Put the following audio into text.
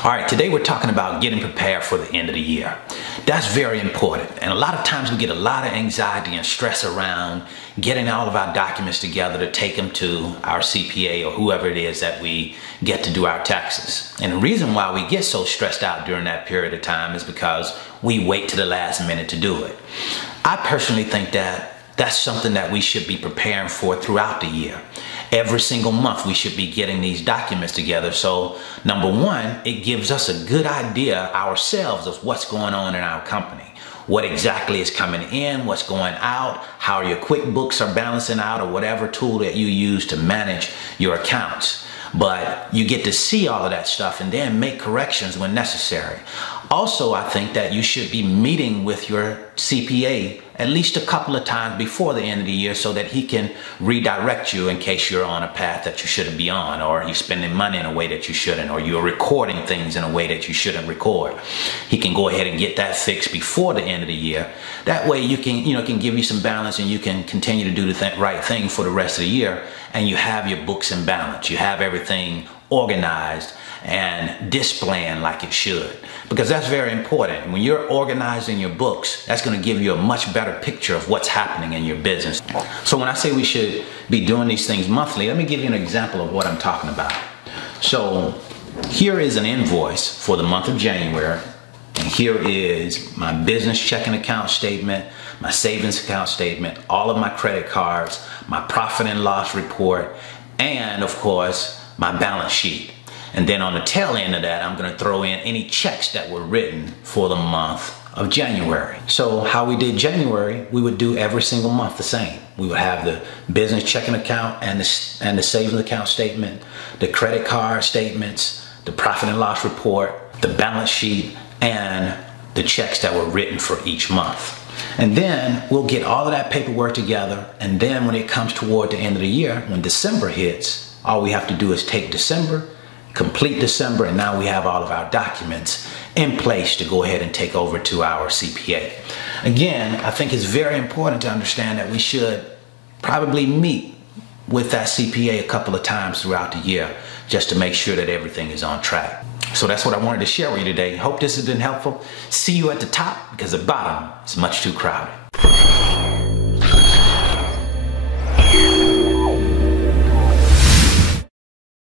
All right, today we're talking about getting prepared for the end of the year. That's very important. And a lot of times we get a lot of anxiety and stress around getting all of our documents together to take them to our CPA or whoever it is that we get to do our taxes. And the reason why we get so stressed out during that period of time is because we wait to the last minute to do it. I personally think that that's something that we should be preparing for throughout the year. Every single month we should be getting these documents together. So number one, it gives us a good idea ourselves of what's going on in our company. What exactly is coming in, what's going out, how your QuickBooks are balancing out, or whatever tool that you use to manage your accounts. But you get to see all of that stuff and then make corrections when necessary. Also, I think that you should be meeting with your CPA at least a couple of times before the end of the year so that he can redirect you in case you're on a path that you shouldn't be on, or you're spending money in a way that you shouldn't, or you're recording things in a way that you shouldn't record. He can go ahead and get that fixed before the end of the year. That way you can give you some balance and you can continue to do the right thing for the rest of the year, and you have your books in balance. You have everything organized and displaying like it should, because that's very important. When you're organizing your books, that's going to give you a much better picture of what's happening in your business. So when I say we should be doing these things monthly, let me give you an example of what I'm talking about. So here is an invoice for the month of January, and here is my business checking account statement, my savings account statement, all of my credit cards, my profit and loss report, and of course my balance sheet. And then on the tail end of that, I'm going to throw in any checks that were written for the month of January. So how we did January, we would do every single month the same. We would have the business checking account and the savings account statement, the credit card statements, the profit and loss report, the balance sheet, and the checks that were written for each month. And then we'll get all of that paperwork together, and then when it comes toward the end of the year, when December hits, all we have to do is take December, complete December, and now we have all of our documents in place to go ahead and take over to our CPA. Again, I think it's very important to understand that we should probably meet with that CPA a couple of times throughout the year just to make sure that everything is on track. So that's what I wanted to share with you today. Hope this has been helpful. See you at the top, because the bottom is much too crowded.